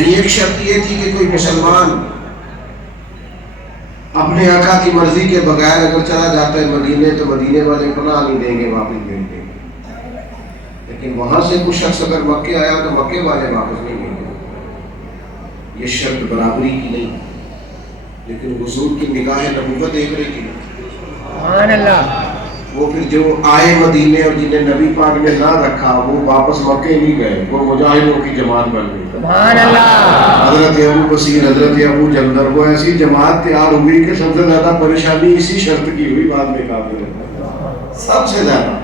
یعنی ایک شرط یہ تھی کہ کوئی مسلمان اپنے آقا کی مرضی کے بغیر اگر چلا جاتا ہے مدینے تو مدینے والے پناہ نہیں دیں گے، واپس بھیج دیں گے، لیکن وہاں سے کچھ شخص اگر مکے آیا تو مکے والے واپس نہیں بھیجیں گے۔ یہ شرط برابری کی نہیں، لیکن حضور کی نگاہ نبوت دیکھ رہی تھی۔ سبحان اللہ۔ وہ پھر جو آئے مدینے اور جنہیں نبی پاک نے نہ رکھا وہ واپس مکے نہیں گئے، وہ مجاہدوں کی جماعت بن گئی۔ سبحان اللہ۔ حضرت ابو بصیر، حضرت ابو جندر، وہ ایسی جماعت تیار ہوئی کہ سب سے زیادہ پریشانی اسی شرط کی ہوئی، بعد میں کافر ہے سب سے زیادہ۔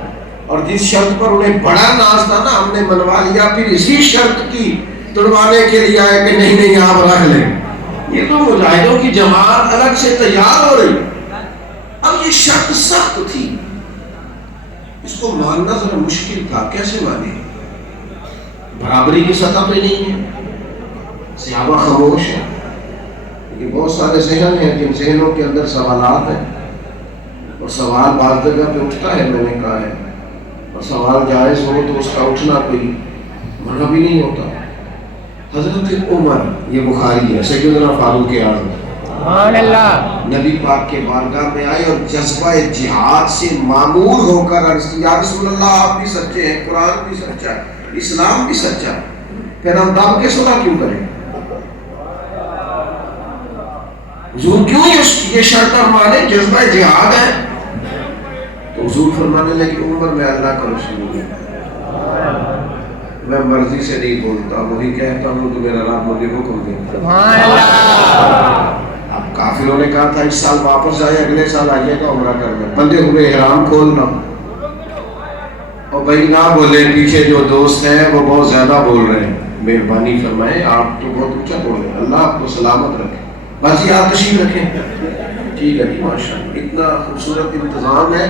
اور جس شرط پر انہیں بڑا ناز تھا نا، ہم نے منوا لیا، پھر اسی شرط کی توڑوانے کے لیے آئے کہ نہیں نہیں آپ رکھ لیں۔ یہ تو مجاہدوں کی جماعت الگ سے تیار ہو رہی، اب یہ شرط سخت تھی، اس کو ماننا ذرا مشکل تھا، کیسے مانے؟ برابری کی سطح پہ نہیں ہے، صحابہ خاموش ہیں، لیکن بہت سارے ذہن ہیں جن ذہنوں کے اندر سوالات ہیں، اور سوال بعض جگہ پہ اٹھتا ہے، میں نے کہا ہے، اور سوال جائز ہو تو اس کا اٹھنا کوئی منع بھی نہیں ہوتا۔ حضرت عمر، یہ بخاری ہے، سیدنا فاروق اعظم سبحان اللہ۔ نبی پاک کے بارگاہ میں آئے اور جذبہ جہاد سے معمور ہو کر عرض کی، یا رسول اللہ آپ بھی سچے ہیں، قرآن بھی سچا ہے، اسلام بھی سچا ہے، پھر ہم دب کے صلح کیوں کریں؟ حضور کیوں یہ شرط ہمارے جذبہ جہاد ہے؟ تو حضور فرمانے لگے، عمر میں اللہ کا رسول ہوں، میں مرضی سے نہیں بولتا، وہی کہتا ہوں تو میرا رب مجھے حکم دے۔ سبحان اللہ۔ اب کافروں نے کہا تھا اس سال واپس آئے، اگلے سال آئیے گا عمرہ کرنے، بندے ہوئے احرام کھولنا، اور بھائی نہ بولے، پیچھے جو دوست ہیں وہ بہت زیادہ بول رہے ہیں، مہربانی فرمائیں، آپ تو بہت اونچا بول رہے ہیں، اللہ آپ کو سلامت رکھے، بس یہ آپ تشریف رکھیں۔ ٹھیک ہے جی، ماشاء اللہ، اتنا خوبصورت انتظام ہے۔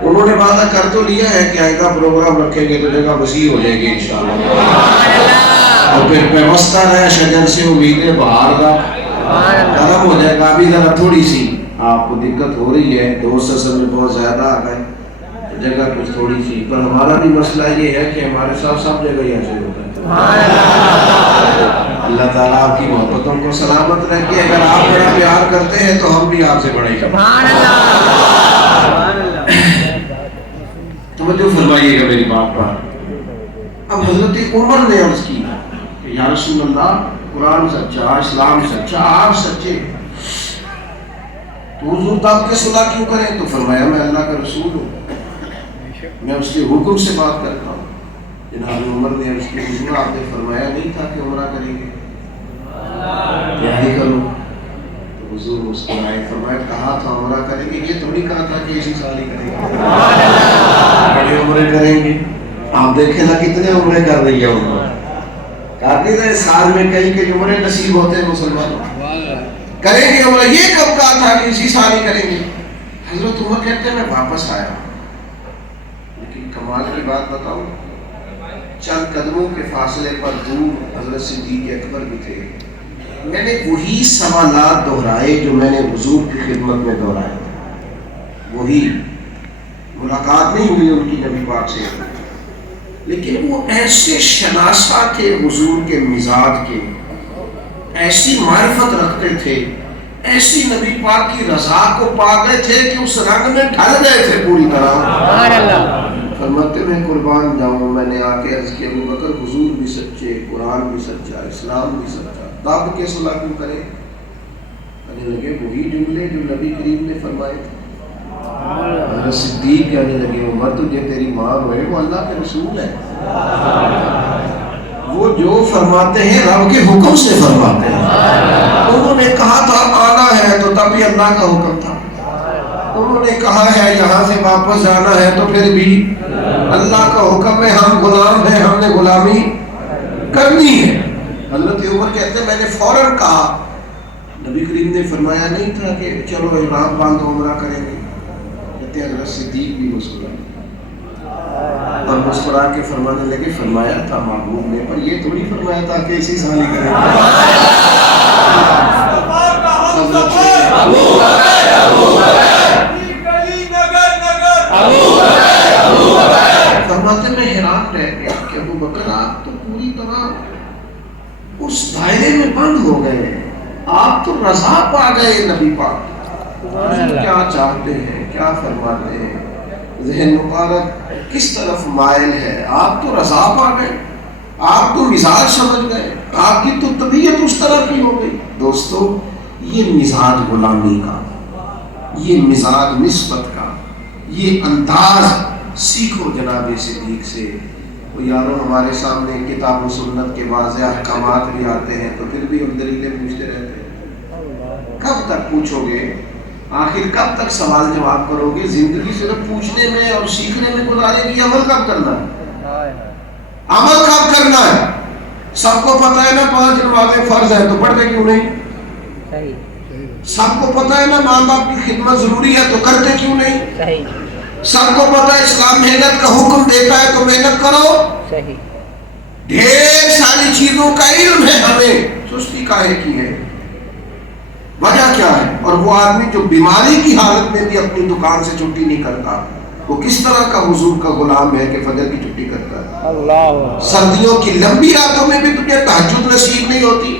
انہوں نے وعدہ کر تو لیا ہے کہ آئندہ پروگرام رکھیں گے تو جگہ وسیع ہو جائے گی انشاءاللہ، اور پھر پیوستہ رہے شجر سے امیدیں بہار کا ختم ہو جائے گا۔ ابھی ذرا تھوڑی سی آپ کو دقت ہو رہی ہے، دوست اصل میں بہت زیادہ آ گئے، جگہ کچھ تھوڑی سی، پر ہمارا بھی مسئلہ یہ ہے کہ ہمارے ساتھ سب جگہ ہی ایسے ہوتا ہے۔ اللہ تعالیٰ آپ کی محبتوں کو سلامت رکھے، اگر آپ بڑا پیار کرتے ہیں تو ہم بھی آپ سے بڑا ہی کرتے ہیں۔ توجہ فرمائیے گا میری بات پر۔ اب حضرت عمر نے عرض کی کہ یا رسول اللہ قرآن سچا، اسلام سچا، آپ سچے، تو حضور دب کے صلح کیوں کریں؟ تو فرمایا میں اللہ کا رسول ہوں، میں اس کے حکم سے بات کرتا ہوں۔ جناب عمر نے عرض کی، حضور آپ نے فرمایا نہیں تھا کہ عمرہ کریں گے، تیاری کرو؟ تو حضور مسکرائے، فرمایا کہا تھا عمرہ کریں گے، یہ تھوڑی کہا تھا کہ اسی سال ہی کریں گے، بڑے عمرے کریں گے۔ آپ دیکھیں نا کتنے عمرے کر رہی ہے عمر، کہتے ہیں سال میں کئی کئی عمرے نصیب ہوتے ہیں مسلمانوں، کریں گے عمرہ، یہ کب کہا تھا کہ اسی سال ہی کریں گے؟ حضرت عمر کہتے ہیں میں واپس آیا، لیکن کمال کی بات بتاؤں، چند قدموں کے فاصلے پر دور حضرت صدیق اکبر بھی تھے، میں نے وہی سوالات دہرائے جو میں نے حضور کی خدمت میں دہرائے، وہی، ملاقات نہیں ہوئی ان کی نبی پاک سے، لیکن وہ ایسے شناسہ تھے حضور کے مزاج کے، ایسی معرفت رکھتے تھے، ایسی نبی پاک کی رضا کو پا گئے تھے کہ اس رنگ میں ڈھل گئے تھے پوری طرح۔ فرماتے میں قربان جاؤں، میں نے آ کے عرض کیا ابو بکر حضور بھی سچے، قرآن بھی سچا، اسلام بھی سچا، دب کے صلح کیوں کرے؟ کہنے لگے وہی جملے جو نبی کریم نے فرمائے تھے۔ حضرت صدیق کہنے لگے عمر تجھے تیری ماں ہوئے، وہ اللہ کے رسول ہے، وہ جو فرماتے ہیں رب کے حکم سے فرماتے ہیں۔ انہوں نے کہا تھا آنا ہے تو تب بھی اللہ کا حکم تھا، انہوں نے کہا ہے یہاں سے واپس جانا ہے تو پھر بھی اللہ کا حکم ہے، ہم غلام ہیں، ہم نے غلامی کرنی ہے۔ حضرت عمر کہتے ہیں میں نے فوراً کہا، نبی کریم نے فرمایا نہیں تھا کہ چلو احرام باندھو عمرہ کریں گے؟ کہتے ہیں حضرت صدیق بھی مسکرا اور مسکرا کے فرمانے لگے فرمایا تھا محبوب نے، پر یہ تھوڑی فرمایا تھا کہ اسی سال ہی کریں فرماتے میں حیران رہ گیا کہ ابو بکر آپ تو پوری طرح اس دائرے میں بند ہو گئے. آپ تو رضا پا گئے نبی پاک. کیا چاہتے ہیں, کیا فرماتے ہیں, ذہن مبارک کس طرف مائل ہے. آپ تو رضا پا گئے, آپ تو مزاج سمجھ گئے, آپ کی تو طبیعت اس طرح کی ہو گئی. دوستو یہ مزاج غلامی کا, یہ مزاج نسبت کا, یہ انداز سیکھو جناب صدیق سے. تو یارو ہمارے سامنے کتاب و سنت کے واضح احکامات بھی آتے ہیں تو پھر بھی ہم دلیلیں پوچھتے رہتے ہیں. کب تک پوچھو گے, آخر کب تک سوال جواب کرو گے؟ زندگی صرف پوچھنے میں اور سیکھنے میں گزارے گی, عمل کب کرنا ہے؟ عمل کب کرنا ہے؟ سب کو پتہ ہے نا 5 نمازیں فرض ہیں, تو پڑھتے کیوں نہیں؟ سب کو پتہ ہے نا ماں باپ کی خدمت ضروری ہے, تو کرتے کیوں نہیں؟ سب کو پتہ ہے اسلام محنت کا حکم دیتا ہے, تو محنت کرو. ڈھیر ساری چیزوں کا علم ہے ہمیں, سستی کاہے کی ہے؟ وجہ کیا ہے؟ اور وہ آدمی جو بیماری کی حالت میں بھی اپنی دکان سے چھٹی نہیں کرتا, وہ کس طرح کا حضور کا غلام ہے کہ فجر کی چھٹی کرتا ہے؟ سردیوں کی لمبی راتوں میں بھی تجھے تہجد نصیب نہیں ہوتی,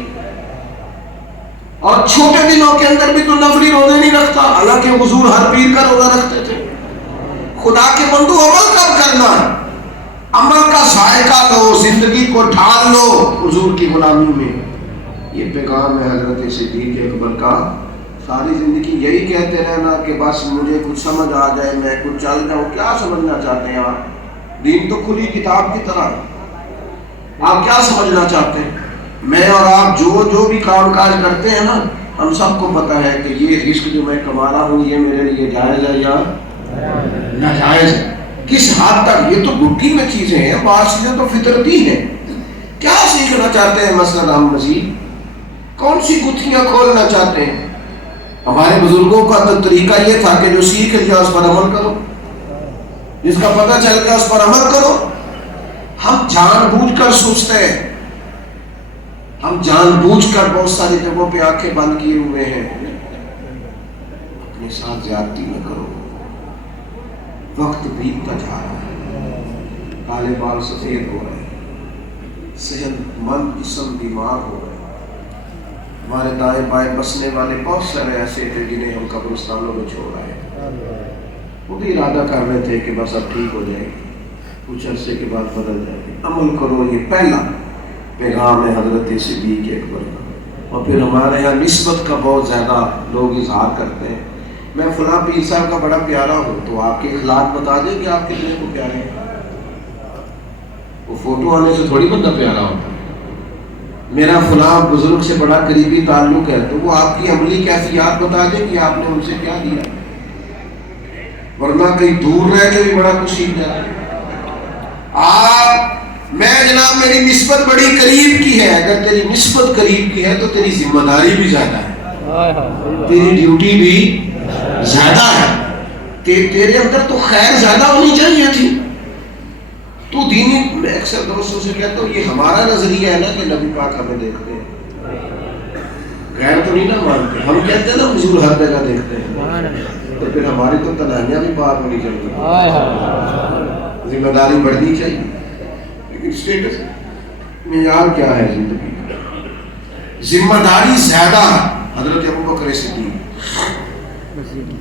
اور چھوٹے دنوں کے اندر بھی تو نفلی روزے نہیں رکھتا, حالانکہ حضور ہر پیر کا روزہ رکھتے تھے. خدا کے بندو عمل کب کرنا ہے؟ عمل کا ذائقہ لو, زندگی کو ڈھال لو حضور کی غلامی میں. یہ پیغام ہے حضرت صدیق اکبر کا. ساری زندگی یہی کہتے رہنا کہ بس مجھے کچھ سمجھ آ جائے, میں کچھ چل جاؤں. کیا سمجھنا چاہتے ہیں آپ؟ دین تو کھلی کتاب کی طرح, آپ کیا سمجھنا چاہتے ہیں؟ میں اور آپ جو بھی کام کاج کرتے ہیں نا, ہم سب کو پتا ہے کہ یہ رزق جو میں کما رہا ہوں یہ میرے لیے جائز ہے یا ناجائز ہے. کس حد تک؟ یہ تو گٹھی میں چیزیں ہیں, بعض چیزیں تو فطرتی ہیں. کیا سیکھنا چاہتے ہیں مثلا ہم مزید؟ کون سی گتھیاں کھولنا چاہتے ہیں؟ ہمارے بزرگوں کا تو طریقہ یہ تھا کہ جو سیکھ لیا اس پر عمل کرو, جس کا پتہ چل گیا اس پر عمل کرو. ہم جان بوجھ کر سوچتے ہیں, ہم جان بوجھ کر بہت ساری جگہوں پہ آنکھیں بند کیے ہوئے ہیں. اپنے ساتھ زیادتی نہ کرو, وقت بیتتا جا رہا ہے, کالے بال سفید ہو رہے ہیں, صحت مند جسم بیمار ہو رہے ہیں. ہمارے دائیں بائیں بسنے والے بہت سارے ایسے تھے جنہیں ہم قبرستانوں میں چھوڑ آئے. وہ بھی ارادہ کر رہے تھے کہ بس اب ٹھیک ہو جائے گی, کچھ عرصے کے بعد بدل جائے گی. عمل کرو, یہ پہلا پیغام ہے حضرت صدیق اکبر کا. اور پھر ہمارے یہاں نسبت کا بہت زیادہ لوگ اظہار کرتے ہیں. میں فلاں پیر صاحب کا بڑا پیارا ہوں, تو آپ کے اخلاق بتا دیں کہ آپ کتنے کو پیارے ہیں. وہ فوٹو آنے سے تھوڑی بندہ پیارا ہوتا ہے. میرا فلاں بزرگ سے بڑا قریبی تعلق ہے, تو وہ آپ کی عملی کیفیات بتا دیں کہ آپ نے ان سے کیا دیا, ورنہ کہیں دور رہ کے بھی بڑا کچھ سیکھ جاتا ہے. میں جناب میری نسبت بڑی قریب کی ہے. اگر تیری نسبت قریب کی ہے تو تیری ذمہ داری بھی زیادہ ہے, تیری ڈیوٹی بھی زیادہ ہے. تیرے اندر تو خیر زیادہ ہونی چاہیے تھی. تو دینی, میں اکثر دوستوں سے کہتا ہوں یہ ہمارا نظریہ ہے نا کہ نبی پاک ہمیں دیکھتے ہیں, غیر تو نہیں نا مانتے. ہم کہتے ہیں نا حضور ہر جگہ دیکھتے ہیں, تو پھر ہماری تو تنہائیاں بھی پار ہونی چاہیے, ذمہ داری بڑھنی چاہیے. لیکن اسٹیٹس معیار کیا ہے زندگی کا؟ ذمہ داری زیادہ. حضرت ابوبکر صدیق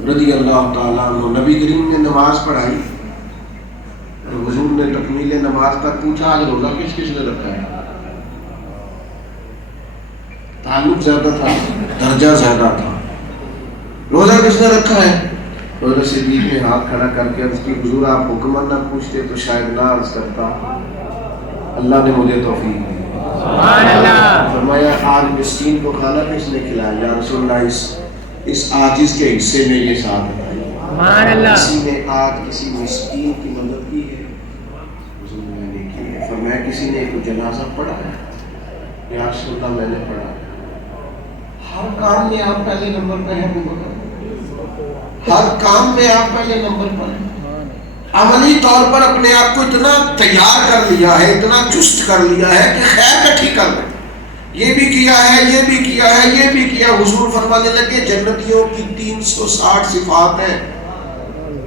رضی اللہ تعالیٰ عنہ, نبی کریم نے نماز پڑھائی, حضور نے تکمیل نماز تک پوچھا آج روزہ کس کس نے رکھا ہے؟ تعلق زیادہ تھا, درجہ زیادہ تھا. روزہ کس نے رکھا ہے؟ حضرت صدیق نے ہاتھ کھڑا کر کے عرض کی حضور آپ حکم نہ پوچھتے تو شاید نہ عرض کرتا, اللہ نے مجھے توفیق دی. فرمایا آج مسکین کو کھانا کس نے کھلایا؟ یا رسول اللہ اس عاجز کے حصے میں یہ ساتھ ہے. کسی نے آج کسی مسکین کی مدد کی ہے؟ حضور نے کی ہے. فرمایا کسی نے کوئی جنازہ پڑھا ہے؟ یا رسول اللہ میں نے پڑھا. ہر کام میں آپ پہلے نمبر پہ ہیں, ہر کام میں آپ پہلے نمبر پر ہیں. عملی طور پر اپنے آپ کو اتنا تیار کر لیا ہے, اتنا چست کر لیا ہے کہ خیر کٹھی کر لیں. یہ بھی کیا ہے, یہ بھی کیا ہے, یہ بھی کیا. حضور فرمانے لگے جنتیوں کی 360 صفات ہیں,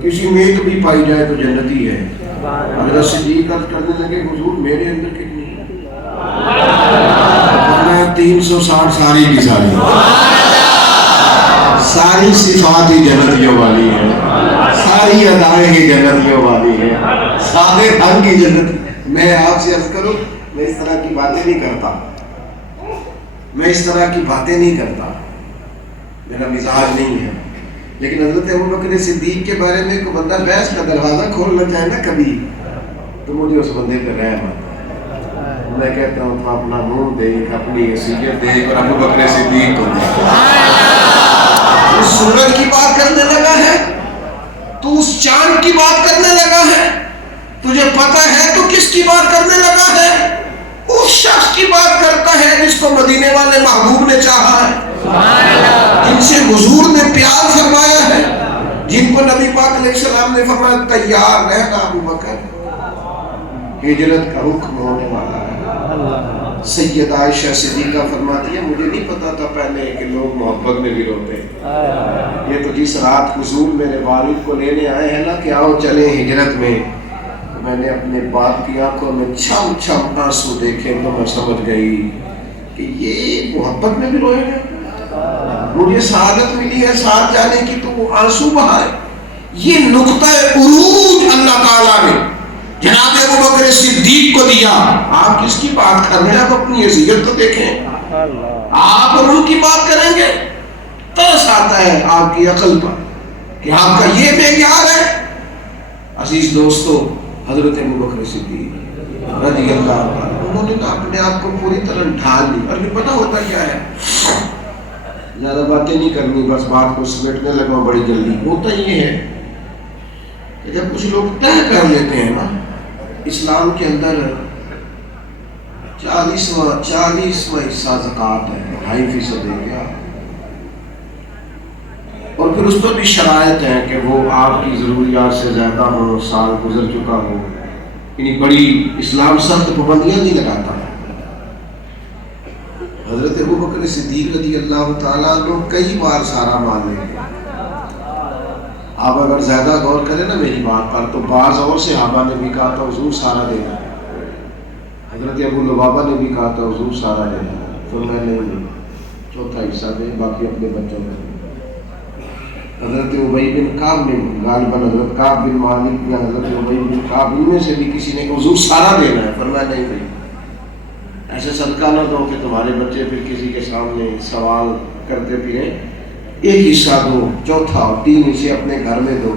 کسی میں ایک بھی پائی جائے تو جنتی ہے. حضرت صدیق عرض کرنے لگے حضور میرے اندر کتنی ہے؟ 360 ساری کی ساری ساری صفات ہی جنتیوں والی ہے، ساری ادائیں ہی جنتیوں والی ہے، سارے رنگ کی جنت۔ میں آپ سے عرض کروں، میں اس طرح کی باتیں نہیں کرتا، میں اس طرح کی باتیں نہیں کرتا، میرا مزاج نہیں ہے، لیکن حضرت ابوبکر صدیق کے بارے میں کوئی بندہ بحث کا دروازہ کھولنا چاہے نا کبھی، تو مجھے اس بندے پہ رحم آتا ہے۔ میں کہتا ہوں تو اپنا منہ دیکھ، اپنی حیثیت دیکھ اور ابوبکر صدیق کو دیکھ۔ تو سورج کی بات کرنے لگا ہے، تو اس چاند کی بات کرنے لگا ہے، تجھے پتہ ہے تو کس کی بات کرنے لگا ہے؟ اس شخص کی بات کرتا ہے جس کو مدینے والے محبوب نے چاہا ہے، جن سے حضور نے پیار فرمایا ہے، جن کو نبی پاک علیہ السلام نے فرمایا تیار رہنا ابوبکر، ہجرت کا حکم ہونے والا ہے۔ سیدہ عائشہ صدیقہ فرماتی ہے مجھے نہیں پتا تھا پہلے کہ لوگ محبت میں بھی روتے ہیں، یہ تو جس رات حضور میرے والد کو لینے آئے ہیں نا کہ آؤ چلیں ہجرت میں، میں نے اپنے باپ کی آنکھوں میں چھم چھم آنسو دیکھے تو میں سمجھ گئی کہ یہ محبت میں بھی روئے گا، مجھے سعادت ملی ہے ساتھ جانے کی تو وہ آنسو بہائے۔ یہ نقطہ عروج اللہ تعالیٰ نے جناب ابوبکر صدیق کو دیا۔ آپ کس کی بات کر رہے ہیں؟ آپ اپنی حیثیت کو دیکھیں، آپ روح کی بات کریں گے ترس آتا ہے آپ کی عقل پر کہ آپ کا یہ معیار ہے۔ عزیز دوستو، حضرت ابوبکر صدیق رضی اللہ عنہ، انہوں نے اپنے آپ کو پوری طرح ڈھال لی، اور یہ پتہ ہوتا کیا ہے، زیادہ باتیں نہیں کرنی، بس بات کو سمیٹنے لگا بڑی جلدی۔ ہوتا یہ ہے کہ جب کچھ لوگ طے کر لیتے ہیں نا اسلام کے اندر 40واں حصہ زکوٰۃ ہے، 2.5% دیں گے آپ، اور پھر اس پر بھی شرائط ہیں کہ وہ آپ کی ضروریات سے زیادہ ہو، سال گزر چکا ہو، یعنی بڑی اسلام سخت پابندیاں نہیں لگاتا۔ حضرت ابوبکر صدیق رضی اللہ تعالیٰ عنہ کئی بار سارا مان لیں گے۔ آپ اگر زیادہ غور کریں نا میری بات پر تو بعض اور صحابہ نے بھی کہا تھا حضور سارا دینا، حضرت ابو لبابہ نے بھی کہا تھا حضور سارا دینا، فرمایا نہیں، چوتھا حصہ دیں، باقی اپنے بچوں کو۔ حضرت ابی بن کعب نے غالباً حضرت کعب بن مالک یا حضرت ابی بن کعب ان میں سے بھی کسی نے حضور سارا دینا ہے، فرمایا نہیں بھائی ایسے صدقہ نہ دو کہ تمہارے بچے پھر کسی کے سامنے سوال کرتے پھریں، ایک حصہ دو، چوتھا اور 3 حصے اپنے گھر میں دو،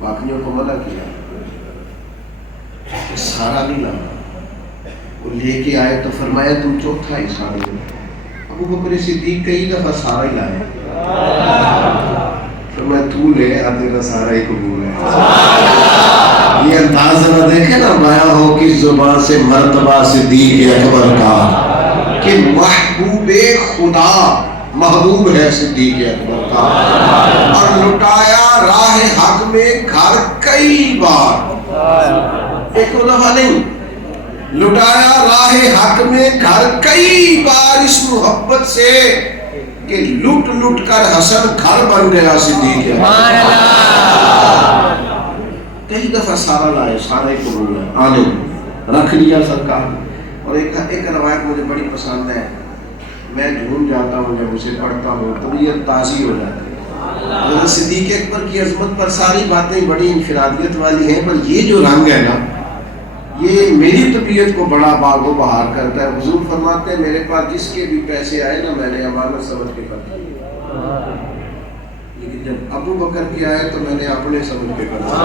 باقیوں کو منع کیا۔ سارا نہیں لانا، وہ لے کے آئے تو فرمایا تم چوتھا حصہ دو۔ ابوبکر صدیق کئی دفعہ سارا ہی لائے، فرمایا تو لے، تیرا سارا ہی قبول ہے۔ یہ انداز نہ دیکھے نا بیاں ہو کس زبان سے مرتبہ صدیق اکبر کا کہ محبوب خدا محبوب ہے صدیق اکبر کا، اور لٹایا راہ حق میں گھر کئی بار، ایک دفعہ نہیں، لٹایا راہ حق میں گھر کئی بار اس محبت سے کہ لٹ لٹ کر حسن گھر بن گیا صدیق اکبر۔ کئی دفعہ سارا لائے، سارے قبول ہے، آنے رکھ لیا سرکار۔ اور ایک روایت مجھے بڑی پسند ہے، میں جھوم جاتا ہوں جب اسے پڑھتا ہوں، طبیعت تازی ہو جاتی ہے۔ حضرت صدیق اکبر کی عظمت پر ساری باتیں بڑی انفرادیت والی ہیں، پر یہ جو رنگ ہے نا یہ میری طبیعت کو بڑا باغ و بہار کرتا ہے۔ حضور فرماتے ہیں میرے پاس جس کے بھی پیسے آئے نا میں نے امانت سمجھ کے خرچ کیا، لیکن جب ابو بکر کی آئے تو میں نے اپنے سمجھ کے خرچ کیا،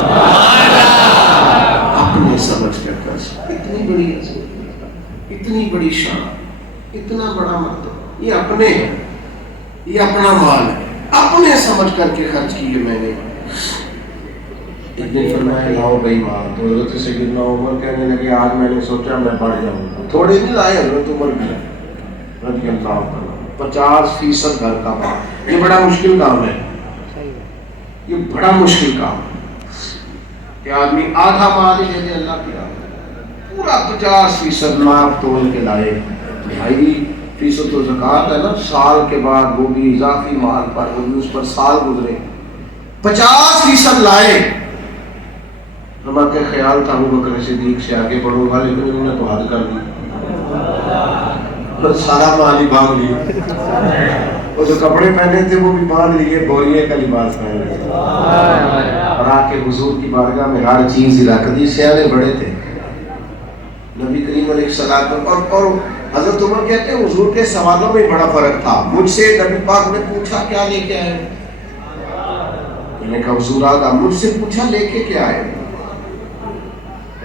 اپنے سمجھ کے خرچ۔ اتنی بڑی عظمت، اتنی بڑی شان، اتنا بڑا مرتبہ، یہ اپنے ہے، یہ اپنا مال ہے، اپنے سمجھ کر کے خرچ کیے میں نے۔ ایک دن فرمایا لاؤ بھائی مال، تو حضرت سیدنا عمر کہنے لگے آج میں نے سوچا میں بڑھ جاؤں گا، تھوڑے نہیں لائے حضرت عمر بھی رضی اللہ عنہ، 50% گھر کا مال۔ یہ بڑا مشکل کام ہے، یہ بڑا مشکل کام ہے کہ آدمی آدھا مال ہی دے دے اللہ کی راہ میں، پورا 50% ناپ تول کے لائے۔ 2.5% تو زکوٰۃ ہے نا، سال کے بعد وہ بھی اضافی مال پر، وہ بھی اس پر سال گزرے، 50% لائے۔ ہمارے خیال تھا ابو بکر صدیق سے آگے بڑھوں گا، لیکن انہوں نے تو حد کر دی۔ اور سارا مال ہی باندھ لیے، وہ جو کپڑے پہنے تھے وہ بھی باندھ لیے، بوریے کا لباس پہن لیے اور آ کے حضور کی بارگاہ میں ہر چیز ہی رکھ دی. سیانے بڑے تھے نبی کریم علیہ السلام. اور حضرت عمر کہتے ہیں حضور کے سوالوں میں بڑا فرق تھا. مجھ سے نبی پاک نے پوچھا کیا لے کے آئے؟ میں نے کہا حضور آگا. مجھ سے پوچھا لے کے کیا آئے؟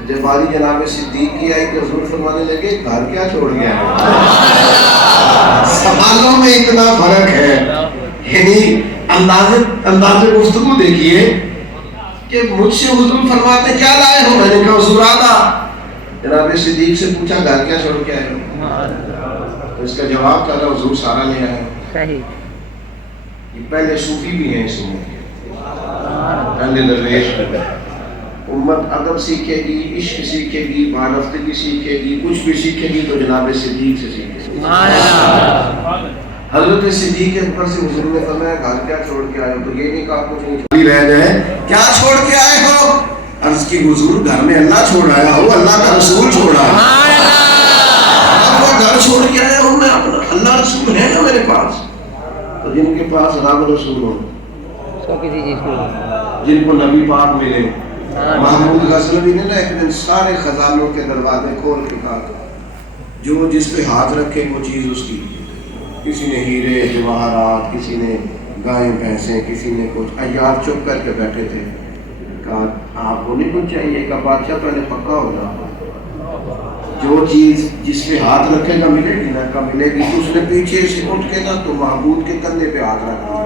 جب باری جناب صدیق کی آئی کہ حضور فرمانے لگے گھر کیا چھوڑ گیا ہے. سوالوں میں اتنا فرق ہے، یعنی انداز گفتگو دیکھیے کہ مجھ سے حضور فرماتے کیا لائے ہو؟ میں نے کہا حضور آگا. جناب صدیق سے پوچھا گھر کیا چھوڑ کے آئے ہو؟ تو اس کا جواب کیا تھا؟ حضور سارا لے آئے. صحیح. یہ پہلے صوفی بھی ہیں اس امت کے، پہلے درویش. امت ادب سیکھے گی، عشق سیکھے گی، معرفتگی سیکھے گی، کچھ بھی سیکھے گی تو جناب صدیق سے سیکھے گی. حضرت صدیق اکبر سے حضور نے فرمایا گھر کیا چھوڑ کے آئے ہو؟ تو یہ نہیں کہا کچھ نہیں چھوڑی رہ جائے. کیا چھوڑ کے آئے ہو؟ عرض کی حضور گھر میں اللہ چھوڑ آیا ہو، اللہ کا رسول چھوڑا. آپ گھر چھوڑ کے آیا ہوں میں اپنا، اللہ رسول ہے نا میرے پاس. تو جن کے پاس رب رسول ہو، جن کو نبی پاک ملے. محمود غزنوی نے نا ایک دن سارے خزانوں کے دروازے کھول کے کہا جو جس پہ ہاتھ رکھے وہ چیز اس کی. کسی نے ہیرے جواہرات، کسی نے گائیں بھینسیں، کسی نے کچھ. عیار چپ کر کے بیٹھے تھے. کہا آپ کو نہیں کچھ چاہیے؟ کہ بادشاہ پہلے پکا ہو جا، جو چیز جس پہ ہاتھ رکھے گا ملے گی نا. کا ملے گی. تو اس نے پیچھے سے اٹھ کے نا تو محمود کے کندھے پہ ہاتھ رکھ دیا.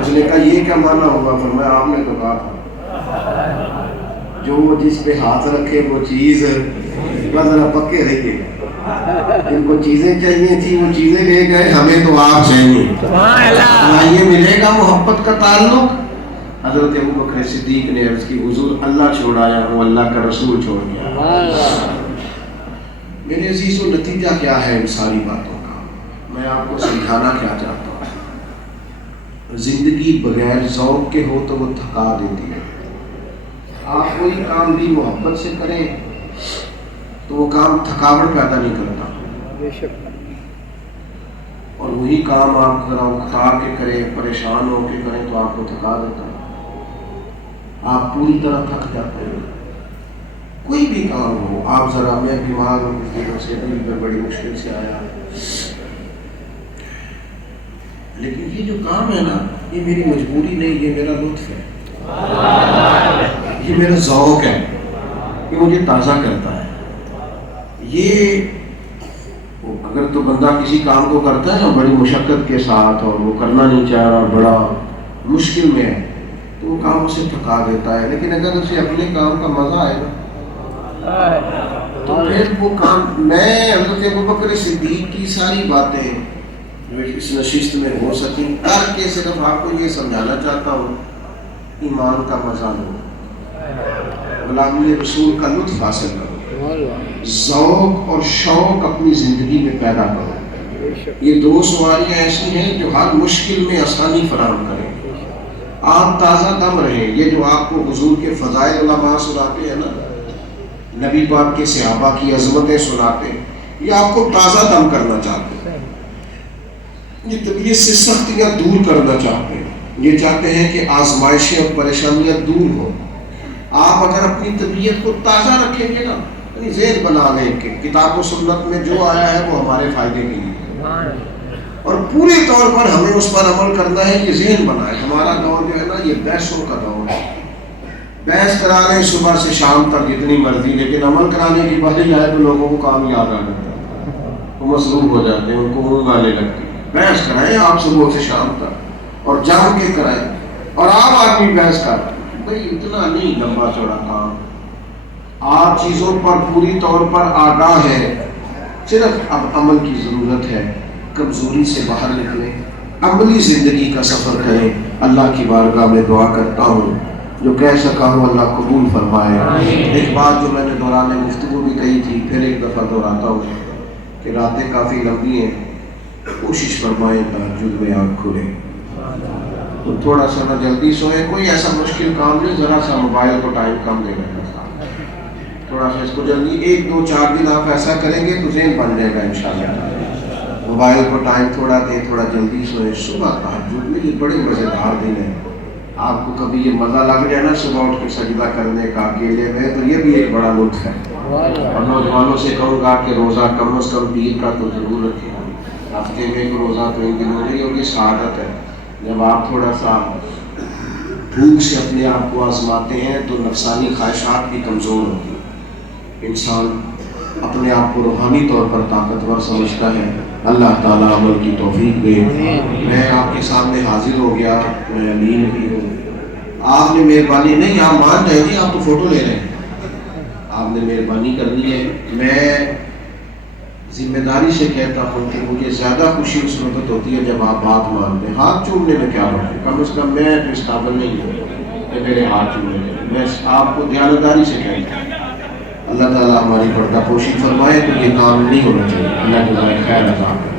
اس نے کہا یہ کیا مانا ہوگا؟ فرمایا آپ نے تو کہا تھا جو جس پہ ہاتھ رکھے وہ چیز. ذرا پکے رہیے، جن کو چیزیں چاہیے تھی وہ چیزیں لے گئے، ہمیں تو آپ چاہیے. یہ ملے گا محبت کا تعلق. حضرت ابوبکر صدیق نے عرض کی حضور اللہ چھوڑ آیا ہوں، اللہ کا رسول چھوڑ گیا. میرے عزیز و نتیجہ کیا ہے ان ساری باتوں کا؟ میں آپ کو سمجھانا کیا چاہتا ہوں، زندگی بغیر ذوق کے ہو تو وہ تھکا دیتی ہے. آپ کوئی کام بھی محبت سے کریں تو وہ کام تھکاوٹ پیدا نہیں کرتا، اور وہی کام آپ ذرا اکتا کے کریں، پریشان ہو کے کریں تو آپ کو تھکا دیتا ہے. آپ پوری طرح تھک جاتے ہیں. کوئی بھی کام ہو، آپ ذرا، میں بیمار ہوں کچھ دنوں سے، دل میں بڑی مشکل سے آیا، لیکن یہ جو کام ہے نا یہ میری مجبوری نہیں، یہ میرا لطف ہے، یہ میرا ذوق ہے، یہ مجھے تازہ کرتا ہے. یہ اگر تو بندہ کسی کام کو کرتا ہے نا بڑی مشقت کے ساتھ اور وہ کرنا نہیں چاہ رہا، بڑا مشکل میں ہے، تو وہ کام اسے تھکا دیتا ہے. لیکن اگر اسے اپنے کام کا مزہ آئے نا تو پھر وہ کام. میں حضرت ابوبکر صدیق کی ساری باتیں جو اس نشست میں ہو سکیں کر کے صرف آپ کو یہ سمجھانا چاہتا ہوں، ایمان کا مزہ لو، غلامی رسول کا لطف حاصل کرو، ذوق اور شوق اپنی زندگی میں پیدا کرو. یہ دو سواریاں ایسی ہیں جو ہر مشکل میں آسانی فراہم کریں. آپ تازہ دم رہیں. یہ جو آپ کو حضور کے فضائل علماء سناتے ہیں نا، نبی پاک کے صحابہ کی عظمتیں سناتے ہیں، یہ آپ کو تازہ دم کرنا چاہتے ہیں. یہ طبیعت سے سختیاں دور کرنا چاہتے ہیں. یہ چاہتے ہیں کہ آزمائشیں اور پریشانیاں دور ہوں. آپ اگر اپنی طبیعت کو تازہ رکھیں گے نا، یعنی ذہن بنا لیں کہ کتاب و سنت میں جو آیا ہے وہ ہمارے فائدے کے لیے، اور پورے طور پر ہمیں اس پر عمل کرنا ہے. یہ ذہن بنائے. ہمارا دور جو ہے نا یہ بحثوں کا دور ہے. بحث کرا رہے ہیں صبح سے شام تک جتنی مرضی، لیکن عمل کرانے کی باری آئے تو لوگوں کو کام یاد آ جاتا ہے، وہ مصروف ہو جاتے ہیں، ان کو منہ گالے لگتی ہے. بحث کرائیں آپ صبح سے شام تک اور جام کے کرائیں. اور آپ آدمی بحث کر بھائی اتنا نہیں لمبا چوڑا کام. آپ چیزوں پر پوری طور پر آگاہ ہے، صرف اب عمل کی ضرورت ہے. کمزوری سے باہر نکلیں، عملی زندگی کا سفر کریں. اللہ کی بارگاہ میں دعا کرتا ہوں جو کہہ سکا ہوں اللہ قبول فرمائے. ایک بات جو میں نے دوران گفتگو بھی کہی تھی، پھر ایک دفعہ دہراتا ہوں کہ راتیں کافی لمبی ہیں. کوشش فرمائیں تہجد میں آنکھ کھلے تو تھوڑا سا نہ جلدی سوئیں. کوئی ایسا مشکل کام نہیں، ذرا سا موبائل کو ٹائم کم دے گا، تھوڑا سا اس کو جلدی 1-2-4 دن آپ ایسا کریں گے تو ذہن بن جائے گا انشاءاللہ۔ موبائل کو ٹائم تھوڑا دیں، تھوڑا جلدی سوئیں۔ صبح تہجد میں یہ بڑے مزیدار دن ہے، آپ کو کبھی یہ مزہ لگ جائے نا صبح اٹھ کے سجدہ کرنے کا اکیلے میں، تو یہ بھی ایک بڑا لطف ہے۔ اور نوجوانوں سے کہوں گا کہ روزہ کم از کم پیر کا تو ضرور رکھیں، ہفتے میں ایک روزہ تو ان دنوں میں، اور یہ سعادت ہے جب آپ تھوڑا سا بھوک سے اپنے آپ کو آزماتے ہیں تو نفسانی خواہشات بھی کمزور ہوتی ہیں، انسان اپنے آپ کو روحانی طور پر طاقتور سمجھتا ہے۔ اللہ تعالیٰ عمل کی توفیق دے۔ میں آپ کے سامنے حاضر ہو گیا، میں امین بھی ہوں، آپ نے مہربانی نہیں، آپ مان جائیں جی، آپ تو فوٹو لے رہے ہیں، آپ نے مہربانی کرنی ہے۔ میں ذمہ داری سے کہتا ہوں کہ مجھے زیادہ خوشی اس وقت ہوتی ہے جب آپ بات مانتے ہیں۔ ہاتھ چومنے میں کیا بات ہے، کم از کم میں اس قابل نہیں ہوں کہ میرے ہاتھ چومنے میں، میں آپ کو دیانتداری سے کہتا ہوں۔ اللہ تعالیٰ ہماری پردہ پوشی فرمائے، تو یہ کام نہیں ہونا چاہیے۔ اللہ جزائے خیر عطا کرے۔